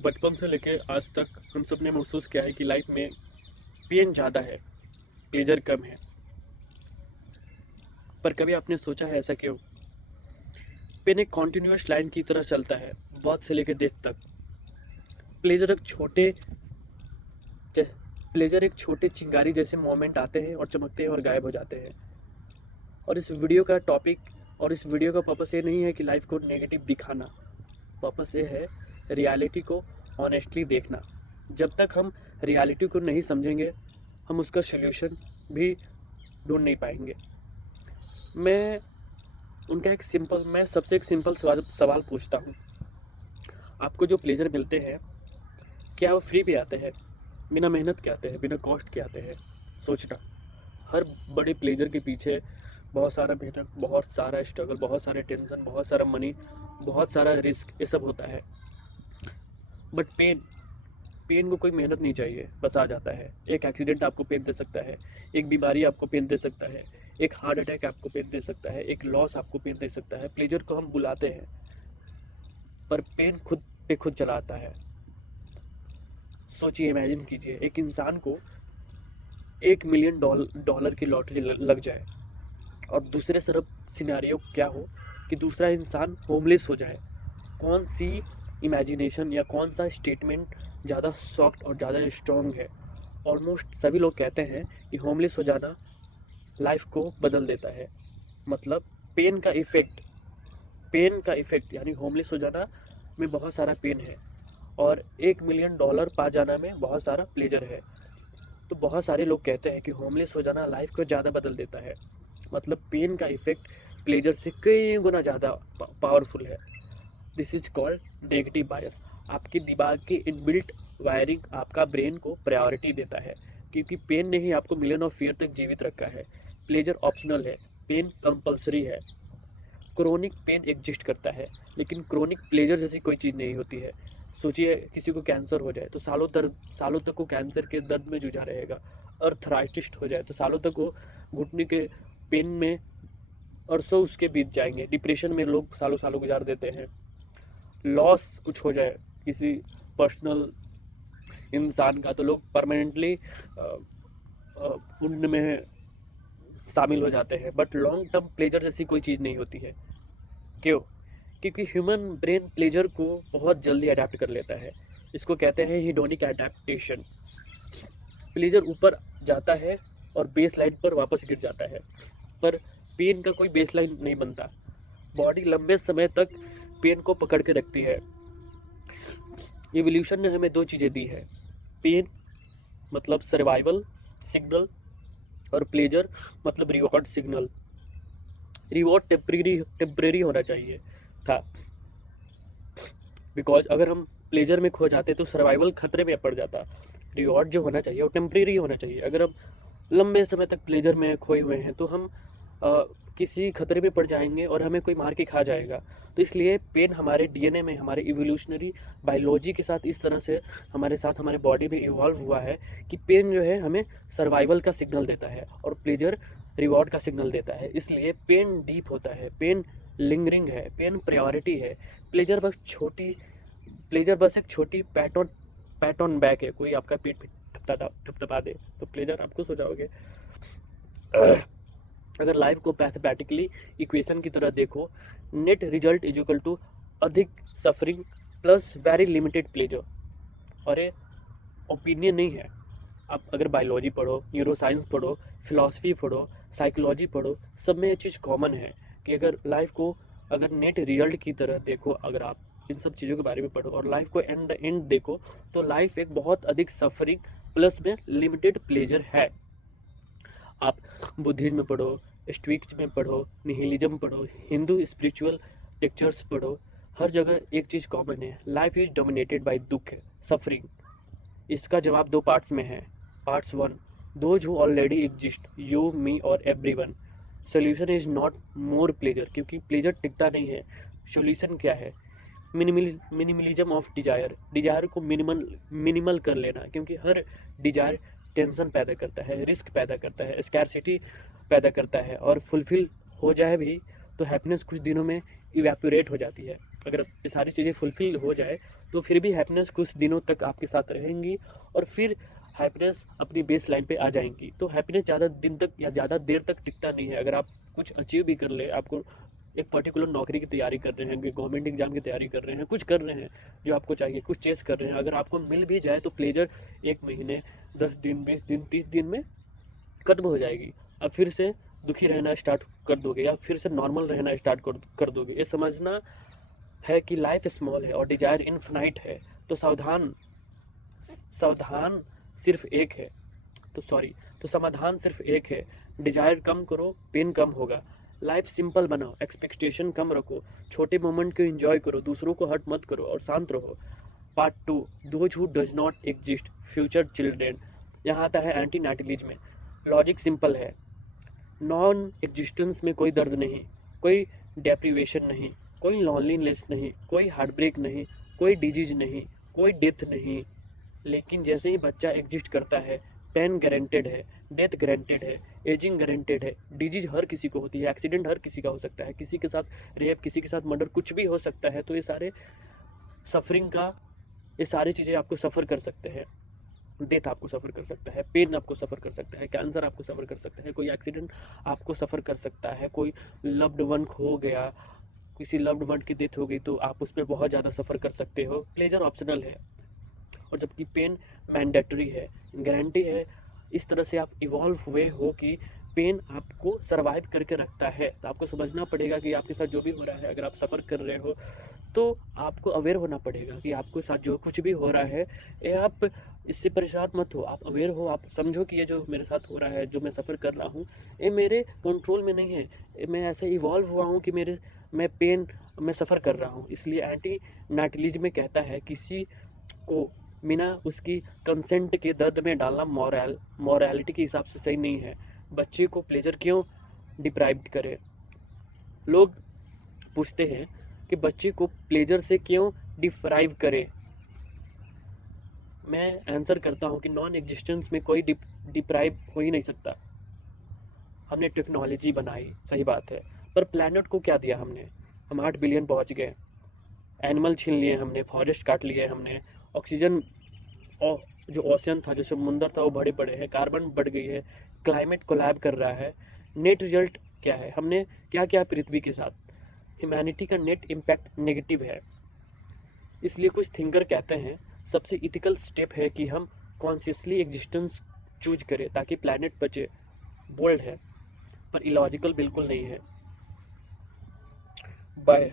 बचपन से लेके आज तक हम सब ने महसूस किया है कि लाइफ में पेन ज़्यादा है, प्लेजर कम है। पर कभी आपने सोचा है ऐसा क्यों? पेन एक कॉन्टिन्यूअस लाइन की तरह चलता है, बहुत से लेके डेथ तक। प्लेजर एक छोटे प्लेजर एक छोटे चिंगारी जैसे मोमेंट आते हैं और चमकते हैं और गायब हो जाते हैं। और इस वीडियो का पर्पस ये नहीं है कि लाइफ को नेगेटिव दिखाना। पर्पस ये है रियलिटी को ऑनेस्टली देखना। जब तक हम रियलिटी को नहीं समझेंगे, हम उसका सॉल्यूशन भी ढूंढ नहीं पाएंगे। मैं मैं सबसे एक सिंपल सवाल पूछता हूँ। आपको जो प्लेजर मिलते हैं, क्या वो फ्री भी आते हैं? बिना मेहनत के आते हैं, बिना कॉस्ट के आते हैं? सोचना। हर बड़े प्लेजर के पीछे बहुत सारा मेहनत, बहुत सारा स्ट्रगल, बहुत सारे टेंशन, बहुत सारा मनी, बहुत सारा रिस्क, ये सब होता है। बट पेन को कोई मेहनत नहीं चाहिए, बस आ जाता है। एक एक्सीडेंट आपको पेन दे सकता है, एक बीमारी आपको पेन दे सकता है, एक हार्ट अटैक आपको पेन दे सकता है, एक लॉस आपको पेन दे सकता है। प्लेजर को हम बुलाते हैं, पर पेन खुद पे खुद चला आता है। सोचिए, इमेजिन कीजिए, एक इंसान को $1 मिलियन की लॉटरी लग जाए, और दूसरे तरफ सिनेरियो क्या हो कि दूसरा इंसान होमलेस हो जाए। कौन सी इमेजिनेशन या कौन सा स्टेटमेंट ज़्यादा सॉफ्ट और ज़्यादा स्ट्रॉन्ग है? ऑलमोस्ट सभी लोग कहते हैं कि होमलेस हो जाना लाइफ को बदल देता है। मतलब पेन का इफेक्ट यानी होमलेस हो जाना में बहुत सारा पेन है, और $1 मिलियन पा जाना में बहुत सारा प्लेजर है। तो बहुत सारे लोग कहते हैं कि होमलेस हो जाना लाइफ को ज़्यादा बदल देता है। मतलब पेन का इफेक्ट प्लेजर से कई गुना ज़्यादा पावरफुल है। दिस इज कॉल्ड नेगेटिव बायस। आपके दिमाग की इनबिल्ट वायरिंग आपका ब्रेन को प्रायोरिटी देता है, क्योंकि पेन ने ही आपको मिलियन ऑफ ईयर तक जीवित रखा है। प्लेजर ऑप्शनल है, पेन कंपल्सरी है। क्रोनिक पेन एग्जिस्ट करता है, लेकिन क्रोनिक प्लेजर जैसी कोई चीज़ नहीं होती है। सोचिए, किसी को कैंसर हो जाए तो सालों तक वो कैंसर के दर्द में जूझा रहेगा। अर्थराइटिस हो जाए तो सालों तक वो घुटने के पेन में अरसों उसके बीत जाएंगे। डिप्रेशन में लोग सालों सालों गुजार देते हैं। लॉस कुछ हो जाए किसी पर्सनल इंसान का, तो लोग परमानेंटली पुण्य में शामिल हो जाते हैं। बट लॉन्ग टर्म प्लेजर जैसी कोई चीज़ नहीं होती है। क्यों? क्योंकि ह्यूमन ब्रेन प्लेजर को बहुत जल्दी अडेप्ट कर लेता है। इसको कहते हैं हीडोनिक अडेप्टेशन। प्लेजर ऊपर जाता है और बेस लाइन पर वापस गिर जाता है, पर पेन का कोई बेस लाइन नहीं बनता। बॉडी लंबे समय तक पेन को पकड़ के रखती है। इवोल्यूशन ने हमें दो चीज़ें दी है, पेन मतलब सर्वाइवल सिग्नल, और प्लेजर मतलब रिवॉर्ड सिग्नल। रिवॉर्ड टेम्परेरी होना चाहिए था, बिकॉज अगर हम प्लेजर में खो जाते तो सर्वाइवल खतरे में पड़ जाता। रिवॉर्ड जो होना चाहिए वो टेम्परेरी होना चाहिए। अगर हम लंबे समय तक प्लेजर में खोए हुए हैं तो हम किसी खतरे में पड़ जाएंगे और हमें कोई मार के खा जाएगा। तो इसलिए पेन हमारे डीएनए में, हमारे इवोल्यूशनरी बायोलॉजी के साथ इस तरह से हमारे बॉडी में इवॉल्व हुआ है कि पेन जो है हमें सर्वाइवल का सिग्नल देता है और प्लेजर रिवॉर्ड का सिग्नल देता है। इसलिए पेन डीप होता है, पेन लिंगरिंग है, पेन प्रायोरिटी है। प्लेजर बस छोटी प्लेजर बस एक छोटी पैट ऑन बैक है। कोई आपका पीठ पे थपथपा दे तो प्लेजर आपको सो जाओगे। अगर लाइफ को मैथमेटिकली इक्वेशन की तरह देखो, net result is equal to अधिक suffering plus very limited pleasure. और ये ओपिनियन नहीं है। आप अगर बायोलॉजी पढ़ो, न्यूरो साइंस पढ़ो, फिलॉसफी पढ़ो, साइकोलॉजी पढ़ो, सब में ये चीज़ कॉमन है कि अगर लाइफ को अगर नेट रिजल्ट की तरह देखो, अगर आप इन सब चीज़ों के बारे में पढ़ो और लाइफ को एंड देखो, तो लाइफ एक बहुत अधिक सफरिंग प्लस में लिमिटेड प्लेजर है। आप बुद्धिज्म में पढ़ो, स्टोइक्स में पढ़ो, निहिलिज्म पढ़ो, हिंदू स्पिरिचुअल टेक्चर्स पढ़ो, हर जगह एक चीज़ कॉमन है, लाइफ इज डोमिनेटेड बाय दुख, सफरिंग। इसका जवाब दो पार्ट्स में है। Parts one, those who already exist, you me और everyone. Solution is not more pleasure, क्योंकि प्लेजर टिकता नहीं है। सोल्यूशन क्या है? मिनिमलिज्म ऑफ डिजायर को मिनिमल कर लेना, क्योंकि हर डिजायर टेंशन पैदा करता है, रिस्क पैदा करता है, स्कैरसिटी पैदा करता है, और फुलफिल हो जाए भी तो हैप्पीनेस कुछ दिनों में इवेपोरेट हो जाती है। अगर ये सारी चीज़ें फुलफिल हो जाए तो फिर भी हैप्पीनेस कुछ दिनों तक आपके साथ रहेंगी और फिर हैप्पीनेस अपनी बेस लाइन पे आ जाएंगी। तो हैप्पीनेस ज़्यादा दिन तक या ज़्यादा देर तक टिकता नहीं है। अगर आप कुछ अचीव भी कर ले, आपको एक पर्टिकुलर नौकरी की तैयारी कर रहे हैं, गवर्नमेंट एग्जाम की तैयारी कर रहे हैं, कुछ कर रहे हैं जो आपको चाहिए, कुछ चेस कर रहे हैं, अगर आपको मिल भी जाए तो प्लेजर 1 महीने, 10 दिन, 20 दिन, 30 दिन में खत्म हो जाएगी। अब फिर से दुखी रहना स्टार्ट कर दोगे या फिर से नॉर्मल रहना स्टार्ट कर दोगे। ये समझना है कि लाइफ स्मॉल है और डिजायर इनफिनाइट है। तो सावधान सावधान सिर्फ एक है तो समाधान सिर्फ एक है। डिजायर कम करो, पेन कम होगा। लाइफ सिंपल बनाओ, एक्सपेक्टेशन कम रखो, छोटे मोमेंट को एंजॉय करो, दूसरों को हर्ट मत करो और शांत रहो। Part 2, those who does not exist, future children. यहाँ आता है एंटी नाटिलिज्म। लॉजिक सिंपल है, नॉन एग्जिस्टेंस में कोई दर्द नहीं, कोई डेप्रीवेशन नहीं, कोई लॉनलीनेस नहीं, कोई हार्ट ब्रेक नहीं, कोई डिजीज नहीं, कोई डेथ नहीं। लेकिन जैसे ही बच्चा एग्जिस्ट करता है, पेन गारंटेड है, डेथ गारंटेड है, एजिंग गारंटेड है, डिजीज हर किसी को होती है, एक्सीडेंट हर किसी का हो सकता है, किसी के साथ रेप, किसी के साथ मर्डर, कुछ भी हो सकता है। तो ये सारे सफरिंग का, ये सारी चीज़ें आपको सफ़र कर सकते हैं। डेथ आपको सफ़र कर सकता है, पेन आपको सफ़र कर सकता है, कैंसर आपको सफ़र कर सकता है, कोई एक्सीडेंट आपको सफ़र कर सकता है, कोई लव्ड वन खो गया, किसी लव्ड वन की डेथ हो गई तो आप उस पर बहुत ज़्यादा सफ़र कर सकते हो। प्लेजर ऑप्शनल है और जबकि पेन मैंडेटरी है, गारंटी है। इस तरह से आप इवॉल्व हुए हो कि पेन आपको सरवाइव करके रखता है। तो आपको समझना पड़ेगा कि आपके साथ जो भी हो रहा है, अगर आप सफ़र कर रहे हो तो आपको अवेयर होना पड़ेगा कि आपके साथ जो कुछ भी हो रहा है, ये आप इससे परेशान मत हो, आप अवेयर हो, आप समझो कि ये जो मेरे साथ हो रहा है, जो मैं सफ़र कर रहा हूँ, ये मेरे कंट्रोल में नहीं है। मैं ऐसे इवॉल्व हुआ हूँ कि मैं सफ़र कर रहा हूँ। इसलिए एंटी नाटिलिज्म में कहता है किसी को बिना उसकी कंसेंट के दर्द में डालना मॉरलिटी के हिसाब से सही नहीं है। बच्चे को प्लेजर क्यों डिप्राइव्ड करे? लोग पूछते हैं कि बच्चे को प्लेजर से क्यों डिप्राइव करे। मैं आंसर करता हूँ कि नॉन एग्जिस्टेंस में कोई डिप्राइव हो ही नहीं सकता। हमने टेक्नोलॉजी बनाई, सही बात है, पर प्लैनेट को क्या दिया हमने? हम 8 बिलियन पहुँच गए, एनिमल छीन लिए हमने, फॉरेस्ट काट लिए हमने, ऑक्सीजन और जो ओशन था, जो समुंदर था, वो बड़े बड़े हैं, कार्बन बढ़ गई है, क्लाइमेट कोलैब कर रहा है। नेट रिजल्ट क्या है? हमने क्या क्या पृथ्वी के साथ? ह्यूमैनिटी का नेट इम्पैक्ट नेगेटिव है। इसलिए कुछ थिंकर कहते हैं सबसे इथिकल स्टेप है कि हम कॉन्शियसली एग्जिस्टेंस चूज करें ताकि प्लैनेट बचे। बोल्ड है पर इलॉजिकल बिल्कुल नहीं है। बाय।